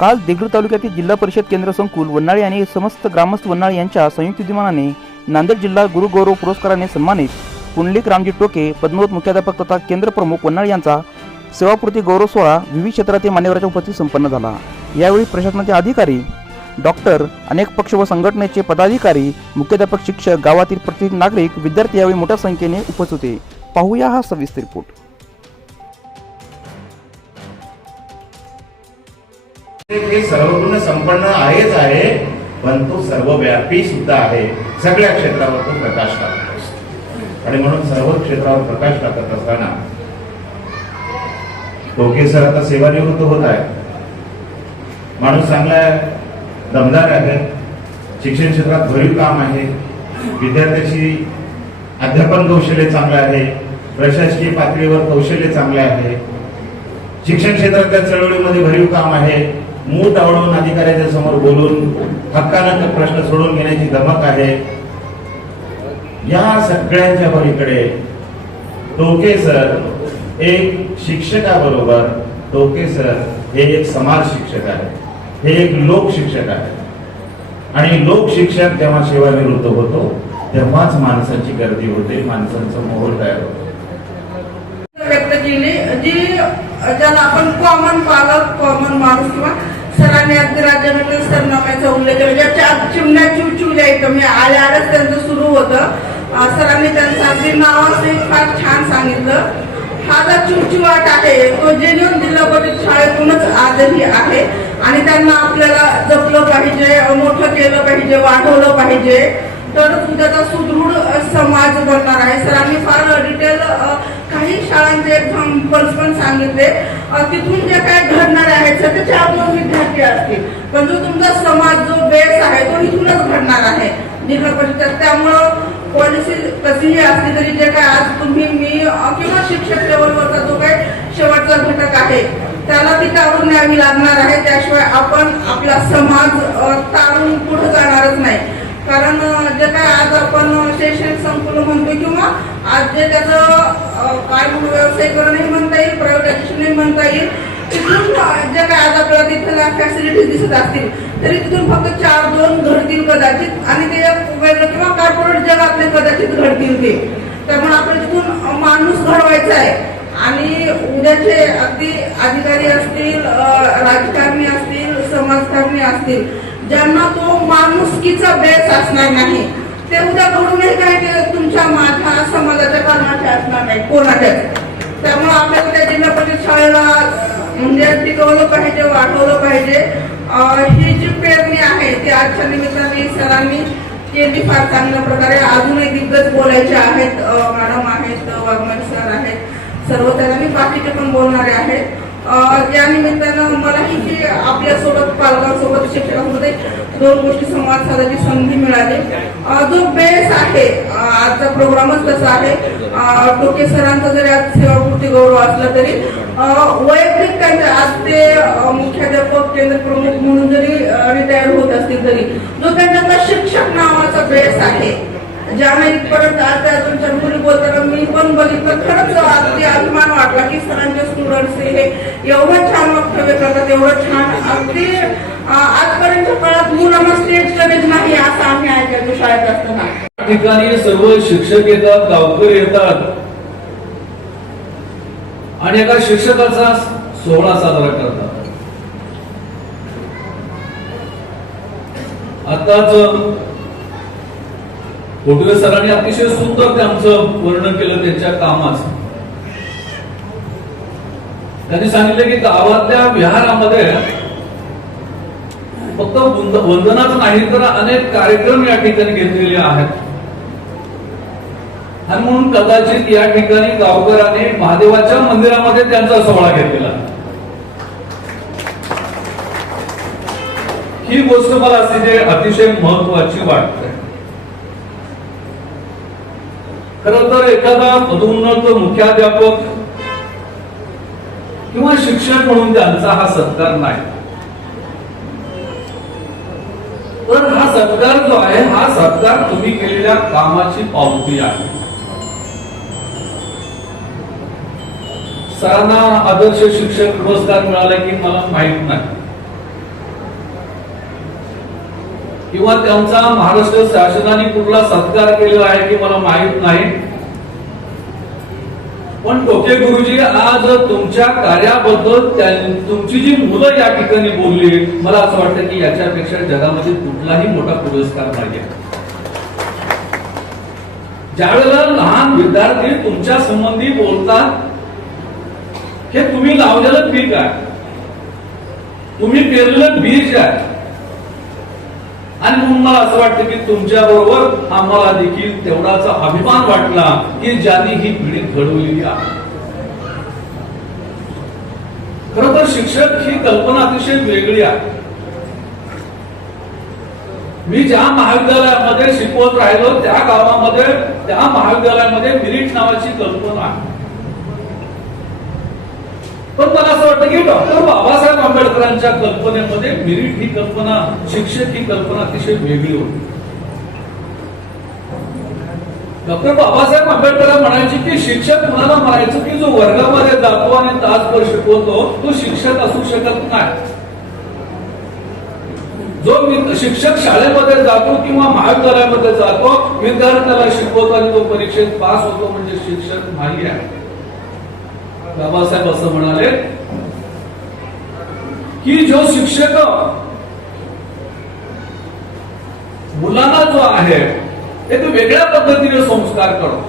काल देगलूर तालुक्यातील जिल्हा परिषद केंद्र संकुल वन्नाळी आणि समस्त ग्रामस्थ वन्नाळी यांच्या संयुक्त विद्यमानाने नांदेड जिल्हा गुरुगौरव पुरस्काराने सन्मानित पुंडलिक रामजी टोके पद्मवत मुख्याध्यापक तथा केंद्र प्रमुख वन्नाळी यांचा सेवापूर्ती गौरव सोहळा विविध क्षेत्रातील मान्यवरांच्या उपस्थित संपन्न झाला. यावेळी प्रशासनाचे अधिकारी डॉक्टर अनेक पक्ष व संघटनेचे पदाधिकारी मुख्याध्यापक शिक्षक गावातील प्रत्येक नागरिक विद्यार्थी यावेळी मोठ्या संख्येने उपस्थित होते. पाहूया हा सविस्तर रिपोर्ट. ते सर्वगुण संपन्न आहेच आहे पण तो सर्वव्यापी सुद्धा आहे. सगळ्या क्षेत्रावर तो प्रकाश टाकत असतो. आणि म्हणून सर्व क्षेत्रावर प्रकाश टाकत असताना ओके सर आता सेवानिवृत्त होत आहे. माणूस चांगला आहे दमदार आहे शिक्षण क्षेत्रात भरीव काम आहे विद्यार्थ्याची अध्यापन कौशल्य चांगलं आहे प्रशासकीय पातळीवर कौशल्य चांगले आहे शिक्षण क्षेत्रातल्या चळवळीमध्ये भरीव काम आहे मूठ आवडून अधिकाऱ्याच्या समोर बोलून हक्कानं प्रश्न सोडून घेण्याची धमक आहे. या सगळ्यांच्या पलीकडे टोके सर एक शिक्षकाबरोबर टोके सर हे एक समाज शिक्षक आहे हे एक लोक शिक्षक आहे आणि लोक शिक्षक जेव्हा सेवानिवृत्त होतो तेव्हाच माणसाची गर्दी होते माणसांचं मोहोळ तयार होतो. व्यक्त केली जी ज्याला आपण कॉमन पालक कॉमन माणूस किंवा सरांनी अगदी राज्यमंत्री सरनाम्याचा उल्लेख केला. ज्याच्या चिमण्या चिवचिवल्या एकदम हे आले त्यांचं सुरू होतं. सरांनी त्यांचं अगदी नावासहित फार छान सांगितलं. हा जो चिवचिवाट आहे तो जेन्युन जिल्हा परिषद शाळेतूनच आजही आहे. आणि त्यांना आपल्याला जपलं पाहिजे मोठं केलं पाहिजे वाढवलं पाहिजे. तरच उद्याचा सुदृढ समाज बनणार आहे. सरांनी फार डिटेल काही शाळांचे एक्झाम्पल्स पण सांगितले. तिथून जे काय घडणार आहे सध्या चार दोन विद्यार्थी असतील. पण जो तुमचा समाज जो बेस आहे तो इथूनच घडणार आहे. जिल्हा परिषद. त्यामुळं पॉलिसी कशीही असली तरी जे काय आज तुम्ही मी किंवा शिक्षक लेवलवरचा जो काही शेवटचा घटक आहे त्याला ती तारून न्यावी लागणार आहे. त्याशिवाय आपण आपला समाज तारून पुढे जाणारच नाही. कारण जे काय आज आपण शैक्षणिक संकुल म्हणतो किंवा आज जे त्याचं काय म्हणून व्यवसायीकरणही म्हणता येईल प्रायव्हेटायझेशनही म्हणता येईल तिथून जे काय आज आपल्याला तिथं फॅसिलिटीज दिसत असतील तरी तिथून फक्त चार दोन घडतील कदाचित आणि ते वेगळं किंवा कॉर्पोरेट जग आपले कदाचित घडतील ते. त्यामुळे आपण तिथून माणूस घडवायचा आहे. आणि उद्याचे अगदी अधिकारी असतील राजकारणी असतील समाजकारणी असतील ज्यांना तो माणुसकीचा बेस असणार नाही ते उद्या घडूनही काही ते तुमच्या माझ्या समाजाच्या कारणाचे असणार नाही कोणाच्याच. त्यामुळे आपल्याला त्या जिल्हा परिषद शाळेला म्हणजे टिकवलं पाहिजे वाढवलं पाहिजे. ही जी पेरणी आहे ती आजच्या निमित्ताने सरांनी केली फार चांगल्या प्रकारे. अजूनही दिग्गज बोलायचे आहेत मॅडम आहेत वाघमारे सर आहेत. सर्व त्यांना मी बाकीचे पण बोलणारे आहेत. या निमित्तानं मलाही जे आपल्यासोबत पालकांसोबत शिक्षकांमध्ये दोन गोष्टी संवाद साधायची संधी मिळाली. जो बेस आहे आजचा प्रोग्रामच तसा आहे. डोके टोके सरांचा जरी आज सेवापूर्ती गौरव असला तरी वैयक्तिक त्यांच्या आज ते मुख्याध्यापक केंद्र प्रमुख म्हणून जरी रिटायर होत असतील तरी जो त्यांच्यातला शिक्षक नावाचा बेस आहे म्हणजे ज्याने इथपर्यंत आज त्या तुमच्या मुली बोलताना मी पण बघितलं खरंच अगदी अभिमान वाटला की सरांचे स्टुडंट्स हे एवढं छान वक्तव्य करतात एवढं छान अगदी आजपर्यंतच्या काळात मुलांना नाही असं आम्ही ऐकायचो शाळेत असताना. ठिकाणी सर्व शिक्षक येतात गावकरी येतात. आणि एका शिक्षकाचा सोहळा साजरा करतात. आताच कोटवे सरांनी अतिशय सुंदर त्यांचं वर्णन केलं त्यांच्या कामाचं. त्यांनी सांगितलं की गावातल्या विहारामध्ये फक्त वंद- वंदनाच नाही तर अनेक कार्यक्रम या ठिकाणी घेतलेले आहेत. आणि म्हणून कदाचित या ठिकाणी गावकराने महादेवाच्या मंदिरामध्ये त्यांचा सोहळा घेतलेला. ही गोष्ट मला अतिशय अतिशय महत्वाची वाटते. खर तर एखादा पदोन्नत मुख्याध्यापक किंवा शिक्षक म्हणून त्यांचा हा सत्कार नाही. तर हा सत्कार जो आहे हा सत्कार तुम्ही केलेल्या कामाची पावती आहे. सरांना आदर्श शिक्षक पुरस्कार मिळाला की मला माहीत नाही. किंवा त्यांचा महाराष्ट्र शासनाने कुठला सत्कार केलेला आहे की मला माहीत नाही. पण टोके गुरुजी आज तुमच्या कार्याबद्दल तुमची जी मुलं या ठिकाणी बोलली मला असं वाटतं की याच्यापेक्षा जगामध्ये कुठलाही मोठा पुरस्कार पाहिजे ज्यावेळेला लहान विद्यार्थी तुमच्या संबंधी बोलतात हे तुम्ही लावलेलं पीक आहे. तुम्ही पेरलेलं बीज आहे. आणि म्हणून मला असं वाटतं की तुमच्या बरोबर आम्हाला देखील तेवढाच अभिमान वाटला की ज्यांनी ही पिढी घडवलेली आहे. खर तर शिक्षक ही कल्पना अतिशय वेगळी आहे. मी ज्या महाविद्यालयामध्ये शिकवत राहिलो त्या गावामध्ये त्या महाविद्यालयामध्ये मिरिट नावाची कल्पना आहे. पण मला वाटतं की डॉक्टर बाबासाहेब आंबेडकरांच्या कल्पनेमध्ये मिरिट ही कल्पना शिक्षक ही कल्पना अतिशय वेगळी होती. डॉक्टर बाबासाहेब आंबेडकर म्हणायचे की शिक्षक कुणाला म्हणायचं की जो वर्गामध्ये जातो आणि तासभर शिकवतो तो शिक्षक असू शकत नाही. जो मित्र शिक्षक शाळेमध्ये जातो किंवा महाविद्यालयामध्ये जातो विद्यार्थ्याला शिकवतो आणि तो परीक्षेत पास होतो म्हणजे शिक्षक नाही आहे. बाबासाहेब असं म्हणाले की जो शिक्षक मुलांना जो आहे एक वेगळ्या पद्धतीने संस्कार करतो.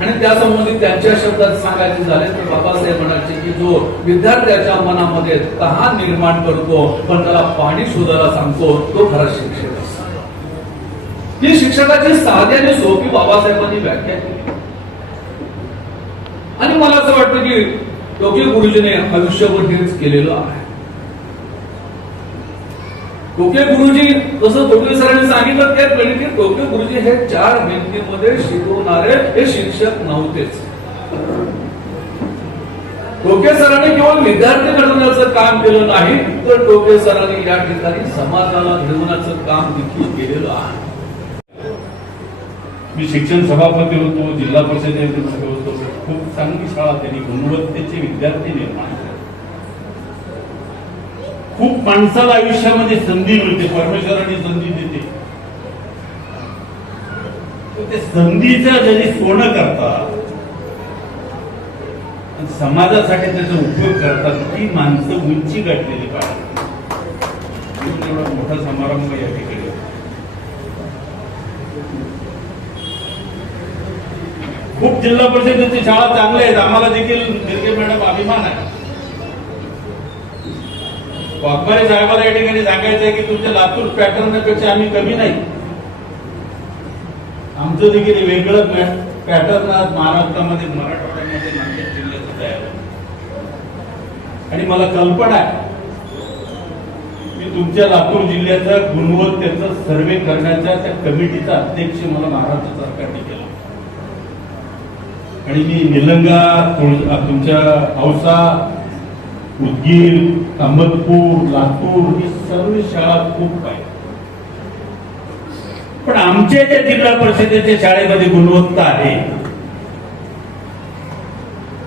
आणि त्या संबंधित त्यांच्या शब्दात सांगायचे झाले तर बाबासाहेब म्हणायचे की जो विद्यार्थ्याच्या मनामध्ये तहान निर्माण करतो पण त्याला पाणी शोधायला सांगतो तो खरा शिक्षक असतो. ही शिक्षकाची साधी आणि सोपी बाबासाहेबांनी व्याख्या केली. आणि मला असं वाटतं की टोके गुरुजीने आयुष्यभर हेच केलेलं आहे. टोके गुरुजी जसं टोके सरांनी सांगितलं ते वेळी की टोके गुरुजी हे चार भिंतीमध्ये शिकवणारे हे शिक्षक नव्हतेच. टोके सरांनी केवळ विद्यार्थी घडवण्याचं काम केलं नाही तर टोके सरांनी या ठिकाणी समाजाला घडवण्याचं काम देखील केलेलं आहे. मी शिक्षण सभापती होतो जिल्हा परिषदेमध्ये होतो. खूप चांगली शाळा त्यांनी गुणवत्तेचे विद्यार्थी निर्माण केले. खूप माणसाला आयुष्यामध्ये संधी मिळते परमेश्वराने संधी देते. ते संधीचं जरी सोनं करतात समाजासाठी त्याचा उपयोग करतात ती माणसं उंची गाठलेली पाहिजे. एवढा मोठा समारंभ या ठिकाणी खूप जिल्हा परिषदेची शाळा चांगल्या आहेत. आम्हाला देखील निर्गे मॅडम अभिमान आहे. वाघमारे साहेबाला या ठिकाणी सांगायचं आहे की तुमच्या लातूर पॅटर्नपेक्षा आम्ही कमी नाही. आमचं देखील वेगळं पॅटर्न आज महाराष्ट्रामध्ये मराठवाड्यामध्ये नांदेड जिल्ह्यात तयार आणि मला कल्पना आहे मी तुमच्या लातूर जिल्ह्याचा गुणवत्तेचा सर्वे करण्याच्या त्या कमिटीचा अध्यक्ष मला महाराष्ट्र सरकारने केला. आणि मी निलंगा तुमच्या औसा उदगीर अहमदपूर लातूर ही सर्व शाळा खूप पाहिजे पण आमच्या ज्या जिल्हा परिषदेच्या शाळेमध्ये गुणवत्ता आहे.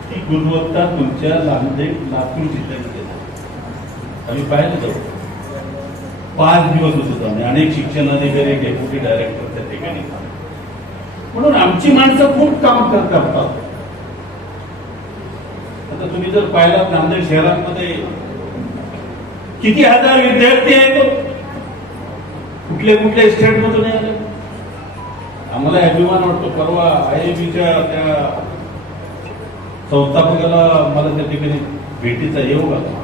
ती गुणवत्ता तुमच्या नांदेड लातूर जिल्ह्यामध्ये आम्ही पाहिलं जाऊ पाच दिवस होतो आम्ही. अनेक शिक्षण अधिकारी डेप्युटी डायरेक्टर त्या ठिकाणी. म्हणून आमची माणसं खूप काम करतात आता तुम्ही जर पाहिलात नांदेड शहरामध्ये किती हजार विद्यार्थी आहेत कुठले कुठल्या स्टेट मधून आले? आम्हाला अभिमान वाटतो परवा आय बीच्या त्या संस्थापकाला मला त्या ठिकाणी भेटीचा योग आला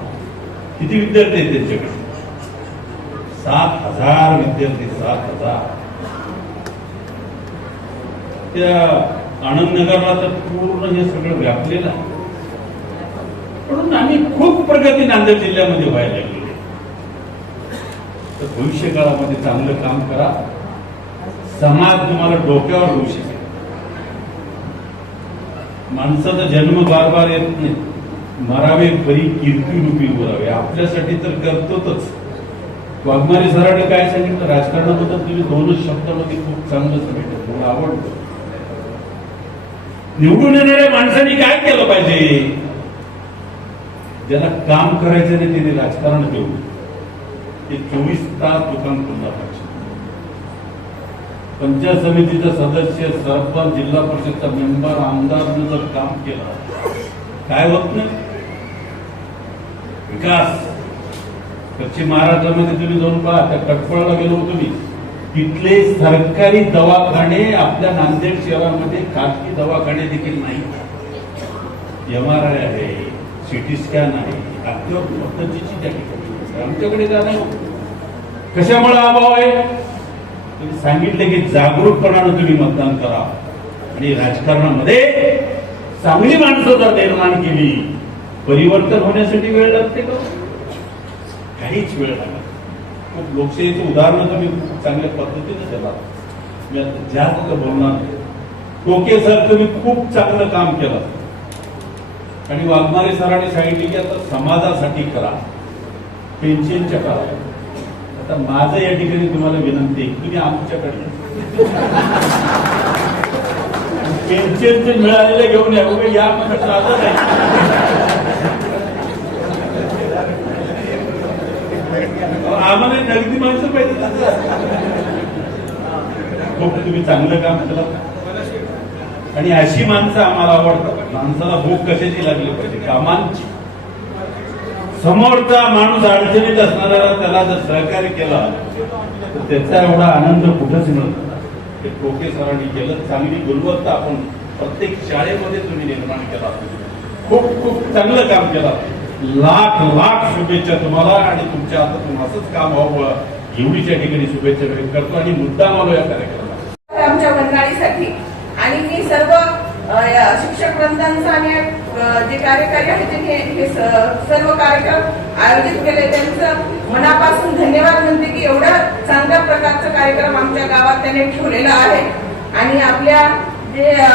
किती विद्यार्थी आहेत त्यांच्याकडे? सात हजार विद्यार्थी सात हजार. त्या आनंदनगरला तर पूर्ण हे सगळं व्यापलेलं आहे. म्हणून आम्ही खूप प्रगती नांदेड जिल्ह्यामध्ये व्हायला लागलो तर भविष्य काळामध्ये चांगलं काम करा. समाज तुम्हाला डोक्यावर होऊ शकेल. माणसाचा जन्म बार बार येत नाही. मरावे परी कीर्ती रूपी बोलावे आपल्यासाठी तर करतोच वाघमारे सरांनी काय सांगितलं? राजकारणाबद्दल तुम्ही दोनच शब्दामध्ये खूप चांगलं सांगितलं. मला आवडतं निवडून येणाऱ्या माणसांनी काय केलं पाहिजे? ज्याला काम करायचं नाही त्याने राजकारण देऊ ते चोवीस तास दुकान खुलं पाहिजे पंचायत समितीचे सदस्य सरपंच जिल्हा परिषदचा मेंबर आमदारनं जर काम केलं काय होत नाही? विकास. पश्चिम महाराष्ट्रामध्ये तुम्ही जाऊन पहा त्या कटपळाला गेलो होतो मी. तिथले सरकारी दवाखाने आपल्या नांदेड शहरामध्ये खाजगी दवाखाने देखील नाही एम आर आय आहे सिटी स्कॅन आहे अत्यंत पद्धतीची त्या ठिकाणी आमच्याकडे जाणार कशामुळे अभाव आहे? तुम्ही सांगितले की जागरूकपणानं तुम्ही मतदान करा. आणि राजकारणामध्ये चांगली माणसं जर निर्माण केली परिवर्तन होण्यासाठी वेळ लागते का? काहीच वेळ लागत खूप लोकशाहीचं उदाहरण तुम्ही चांगल्या पद्धतीने दिला. मी आता जास्त बोलणार नाही. टोके सर तुम्ही खूप चांगलं काम केलं. आणि वाघमारे सरांनी सांगितले की आता समाजासाठी करा. पेन्शनच्या करा आता माझं या ठिकाणी तुम्हाला विनंती आहे तुम्ही आमच्याकडे पेन्शनचे मिळालेले घेऊन या उगा या नाही आम्हाला नगदी माणसं पाहिजे. खूप तुम्ही चांगलं काम केलं. आणि अशी माणसं आम्हाला आवडतात. माणसाला भूक कशाची लागली पाहिजे? कामांची. समोरचा माणूस अडचणीत असणारा त्याला जर सहकार्य केला तर त्याचा एवढा आनंद कुठंच मिळतो ते टोके सरांनी केलं. चांगली गुणवत्ता आपण प्रत्येक शाळेमध्ये तुम्ही निर्माण केला. खूप खूप चांगलं काम केलं. लाख लाख शुभेच्छा तुम्हाला आणि तुमच्या आता तुम्हाच काम व्हावं. एवढीच्या ठिकाणी शुभेच्छा व्यक्त करतो आणि मुद्दाम आलो या कार्यक्रमाला. आमच्या मंडळीसाठी. आणि मी सर्व शिक्षक वृंदांचा आणि जे कार्यकारी आहेत त्यांनी हे सर्व कार्यक्रम आयोजित केले. त्यांचं मनापासून धन्यवाद म्हणते की एवढा चांगल्या प्रकारचा कार्यक्रम आमच्या गावात त्यांनी ठेवलेला आहे. आणि आपल्या जे अ,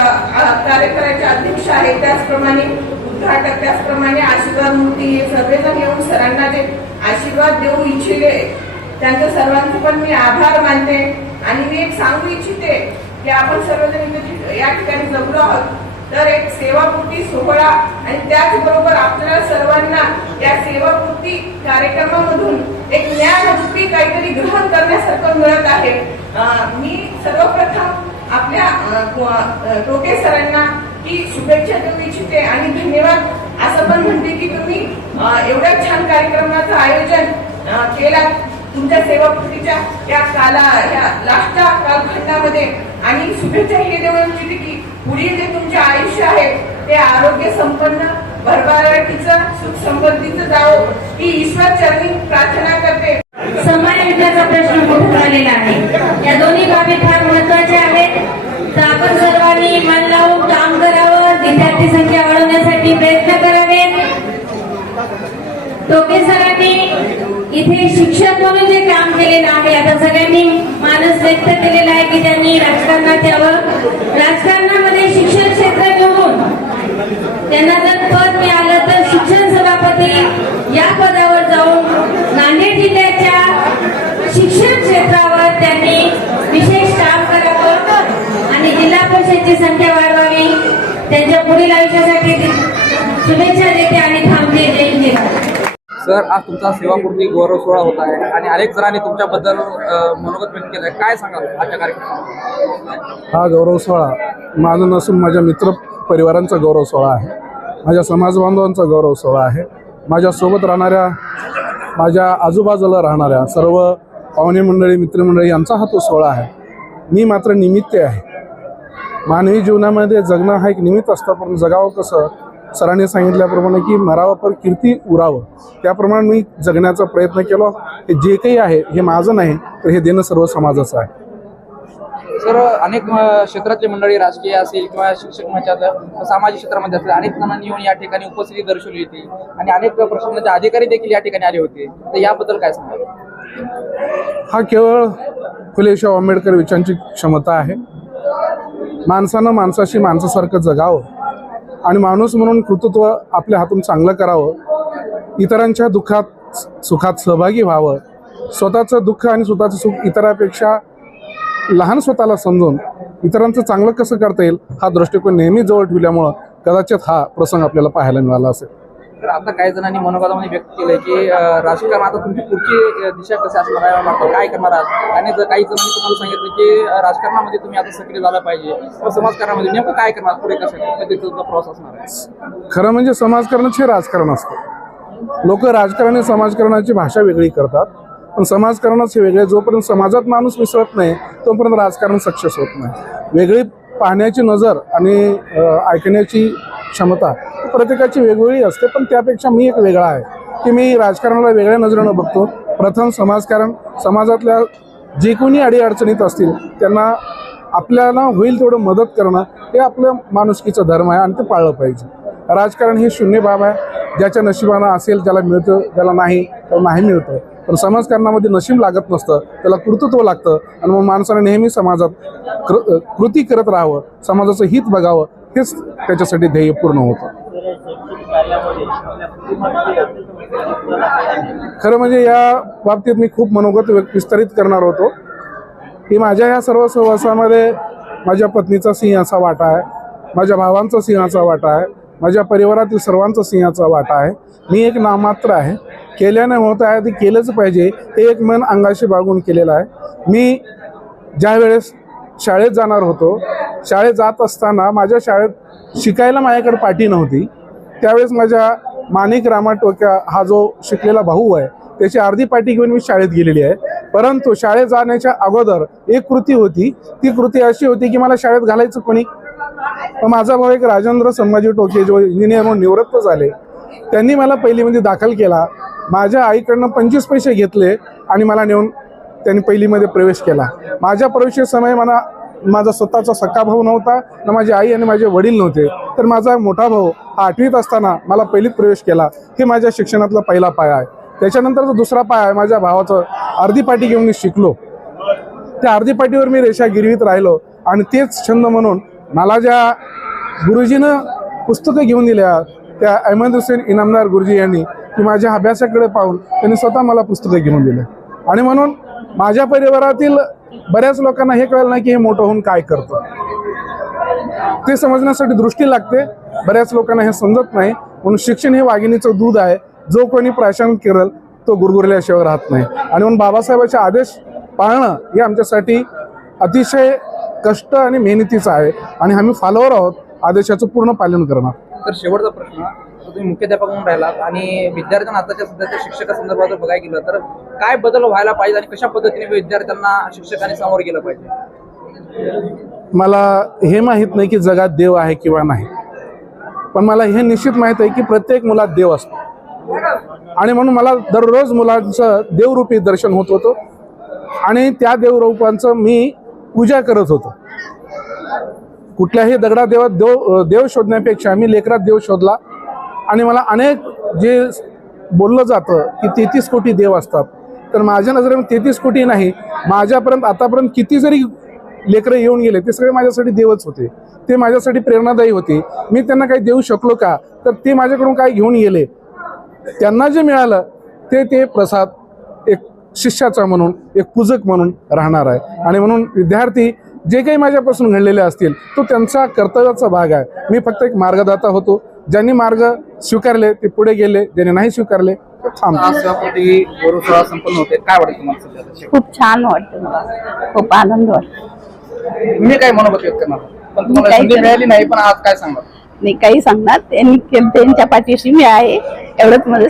कार्यक्रमाचे अध्यक्ष आहेत त्याचप्रमाणे उद्घाटक त्याचप्रमाणे आशीर्वाद मूर्ती हे सर्वजण येऊन सरांना जे आशीर्वाद देऊ इच्छिले त्यांचं सर्वांचे पण मी आभार मानते. आणि मी एक सांगू इच्छिते की आपण सर्वजण या ठिकाणी जमलो आहोत तर एक सेवापूर्ती सोहळा आणि त्याचबरोबर आपल्याला सर्वांना या सेवापूर्ती कार्यक्रमामधून एक ज्ञानरूपी काहीतरी ग्रहण करण्यासारखं मिळत आहे. मी सर्वप्रथम आपल्या टोके सरांना की शुभेच्छा देऊ इच्छिते आणि धन्यवाद. असं पण म्हणते की तुम्ही एवढ्या छान कार्यक्रमाचं आयोजन केला तुमच्या सेवापूर्तीच्या या काला या लास्टच्या कालखंडामध्ये. आणि शुभेच्छा हे देऊ इच्छिते की पुढील जे तुमचे आयुष्य आहे ते आरोग्य संपन्न भरभराटीचं सुख समृद्धीचं जावो. ही ईश्वर चरणी प्रार्थना करते. समान इथे शिक्षक म्हणून जे काम केलेलं आहे आता सगळ्यांनी मानस व्यक्त केलेला आहे की त्यांनी राजकारणात यावं. राजकारणामध्ये शिक्षण क्षेत्र निवडून त्यांना जर पद मिळालं तर शिक्षण सभापती या पदावर जाऊन नांदेड जिल्ह्याच्या शिक्षण क्षेत्रावर त्यांनी विशेष काम करावं आणि जिल्हा परिषदची संख्या वाढवावी. त्यांच्या पुढील आयुष्यासाठी शुभेच्छा देते आणि सर आज तुमचा सेवापूर्ती गौरव सोहळा होत आहे आणि अनेक जणांनी तुमच्याबद्दल मनोगत व्यक्त केलं आहे काय सांगाल आजच्या कार्यक्रमात हा गौरव सोहळा माझा नसून माझ्या मित्र परिवारांचा गौरव सोहळा आहे. माझ्या समाज बांधवांचा गौरव सोहळा आहे माझ्यासोबत राहणाऱ्या माझ्या आजूबाजूला राहणाऱ्या सर्व पाहुणे मंडळी मित्रमंडळी यांचा हा तो सोहळा आहे. मी मात्र निमित्त आहे. मानवी जीवनामध्ये जगणं हा एक निमित्त असतं पण जगावं कसं? सरांनी सांगितल्याप्रमाणे की मरावं पर कीर्ती उरावं. त्याप्रमाणे मी जगण्याचा प्रयत्न केला. हे जे काही आहे हे माझं नाही तर हे देणं सर्व समाजाचं आहे. सर अनेक क्षेत्रातले मंडळी राजकीय असेल किंवा शिक्षक मंचात सामाजिक क्षेत्रामध्ये असेल अनेक जणांनी येऊन या ठिकाणी उपस्थिती दर्शवली होती. आणि अनेक प्रशासनाचे अधिकारी देखील या ठिकाणी आले होते. तर याबद्दल काय सांगाल? हा केवळ फुले शाहू आंबेडकर विचारांची क्षमता आहे. माणसानं माणसाशी माणसासारखं जगावं. आणि माणूस म्हणून कृतत्व आपल्या हातून चांगलं करावं इतरांच्या दुःखात सुखात सहभागी व्हावं स्वतःचं दुःख आणि स्वतःचं सुख इतरांपेक्षा लहान स्वतःला समजून इतरांचं चांगलं कसं करता येईल हा दृष्टिकोन नेहमी जवळ ठेवल्यामुळं कदाचित हा प्रसंग आपल्याला पाहायला मिळाला असेल. तर आता काही जणांनी मनोगतामध्ये व्यक्त केलंय की राजकारण आता तुमची पुढची दिशा कशी असणार आहे मात्र काय करणार आहात? आणि जर काही जणांनी तुम्हाला सांगितलं की राजकारणामध्ये तुम्ही आता सक्रिय झाला पाहिजे किंवा समाजकारणामध्ये नेमकं काय करणार? पुढे कसं तुमचा प्रवास असणार आहे? खरं म्हणजे समाजकारणाचे राजकारण असतं. लोक राजकारण आणि समाजकारणाची भाषा वेगळी करतात पण समाजकारणाच हे वेगळे. जोपर्यंत समाजात माणूस मिसळत नाही तोपर्यंत राजकारण सक्सेस होत नाही. वेगळी पाहण्याची नजर आणि ऐकण्याची क्षमता प्रत्येकाची वेगवेगळी असते पण त्यापेक्षा मी एक वेगळा आहे की मी राजकारणाला वेगळ्या नजरेनं बघतो. प्रथम समाजकारण समाजातल्या जे कोणी अडीअडचणीत असतील त्यांना आपल्याला होईल तेवढं मदत करणं हे आपलं माणुसकीचा धर्म आहे आणि ते पाळलं पाहिजे. राजकारण हे शून्य बाब आहे. ज्याच्या नशिबानं असेल त्याला मिळतं ज्याला नाही त्याला नाही मिळतं. पण समाजकारणामध्ये नशीब लागत नसतं त्याला कर्तृत्व लागतं. आणि मग माणसाने नेहमी समाजात कृ कृती करत राहावं समाजाचं हित बघावं तेच त्याच्यासाठी ध्येय पूर्ण होतं. खरं म्हणजे या बाबतीत मी खूप मनोगत विस्तारित करणार होतो. की माझ्या ह्या सर्व सहवासामध्ये माझ्या पत्नीचा सिंहाचा वाटा आहे माझ्या भावांचा सिंहाचा वाटा आहे माझ्या परिवारातील सर्वांचा सिंहाचा वाटा आहे. मी एक नामात्र आहे. केल्याने होत आहे ते केलंच पाहिजे हे एक मन अंगाशी बागून केलेलं आहे. मी ज्या वेळेस शाळेत जाणार होतो शाळेत जात असताना माझ्या शाळेत शिकायला माझ्याकडे पाठी नव्हती. त्यावेळेस माझ्या माणिक रामा टोक्या हा जो शिकलेला भाऊ आहे त्याची अर्धी पाठी घेऊन मी शाळेत गेलेली आहे. परंतु शाळेत जाण्याच्या अगोदर एक कृती होती. ती कृती अशी होती की मला शाळेत घालायचं कोणी? माझा भाऊ एक राजेंद्र संभाजी टोके जो इंजिनियर म्हणून निवृत्त झाले. त्यांनी मला पहिलीमध्ये म्हणजे दाखल केला. माझ्या आईकडनं पंचवीस पैसे घेतले आणि मला नेऊन त्यांनी पहिलीमध्ये प्रवेश केला. माझ्या प्रवेशासमय मला माझा स्वतःचा सक्का भाऊ नव्हता ना माझी आई आणि माझे वडील नव्हते. तर माझा मोठा भाऊ हा आठवीत असताना मला पहिलीत प्रवेश केला. हे माझ्या शिक्षणातला पहिला पाया आहे. त्याच्यानंतरचा दुसरा पाया आहे माझ्या भावाचं अर्धी पाटी घेऊन मी शिकलो. त्या अर्धी पाटीवर मी रेषा गिरवीत राहिलो आणि तेच छंद म्हणून मला ज्या गुरुजीनं पुस्तकं घेऊन दिल्या त्या अहमद हुसेन इनामदार गुरुजी यांनी की माझ्या अभ्यासाकडे पाहून त्यांनी स्वतः मला पुस्तकं घेऊन दिले. आणि म्हणून माझ्या परिवारातील बऱ्याच लोकांना हे कळलं नाही की हे मोठं होऊन काय करतो. ते समजण्यासाठी दृष्टी लागते. बऱ्याच लोकांना हे समजत नाही. म्हणून शिक्षण हे वाघिणीचं दूध आहे. जो कोणी प्राशन केरल तो गुरगुरल्याशिवाय राहत नाही. आणि म्हणून बाबासाहेबांचे आदेश पाळणं हे आमच्यासाठी अतिशय कष्ट आणि मेहनतीचं आहे. आणि आम्ही फॉलोवर आहोत. आदेशाचं पूर्ण पालन करणार. तर शेवटचा प्रश्न तर तुम्ही मुख्याध्यापक म्हणून राहिलात आणि विद्यार्थ्यांना आताच्या सध्याच्या शिक्षकासंदर्भात जर बघायला गेलं तर काय बदल व्हायला पाहिजे आणि कशा पद्धतीने विद्यार्थ्यांना शिक्षकांनी समोर गेलं पाहिजे? मला हे माहीत नाही की जगात देव आहे किंवा नाही. पण मला हे निश्चित माहीत आहे की प्रत्येक मुलात देव असतो. आणि म्हणून मला दररोज मुलांचं देवरूपी दर्शन होत होतं. आणि त्या देवरूपांचं मी पूजा करत होतो. कुठल्याही दगडा देवात देव देव शोधण्यापेक्षा मी लेकरात देव शोधला. आणि मला अनेक जे बोललं जातं की तेहतीस कोटी देव असतात. तर माझ्या नजरेमध्ये तेहतीस कोटी नाही. माझ्यापर्यंत आतापर्यंत किती जरी लेकरं येऊन गेले ते सगळे माझ्यासाठी देवच होते. ते माझ्यासाठी प्रेरणादायी होते. मी त्यांना काही देऊ शकलो का? तर ते माझ्याकडून काय घेऊन गेले. त्यांना जे मिळालं ते ते प्रसाद एक शिष्याचा म्हणून एक पूजक म्हणून राहणार आहे. आणि म्हणून विद्यार्थी जे काही माझ्यापासून घडलेले असतील तो त्यांचा कर्तव्याचा भाग आहे. मी फक्त एक मार्गदाता होतो. ज्यांनी मार्ग स्वीकारले ते पुढे गेले. ज्यांनी नाही स्वीकारले ते थांबले. संपन्न होते. काय वाटतं तुम्हाला? खूप छान वाटतं मला. खूप आनंद वाटतो. तुम्ही काय मनोगत व्यक्त करणार पण तुम्हाला काही संधी करणार. मिळाली नाही पण आज काय सांगणार मी काही सांगणार त्यांनी त्यांच्या पाठीशी मी आहे. एवढंच माझं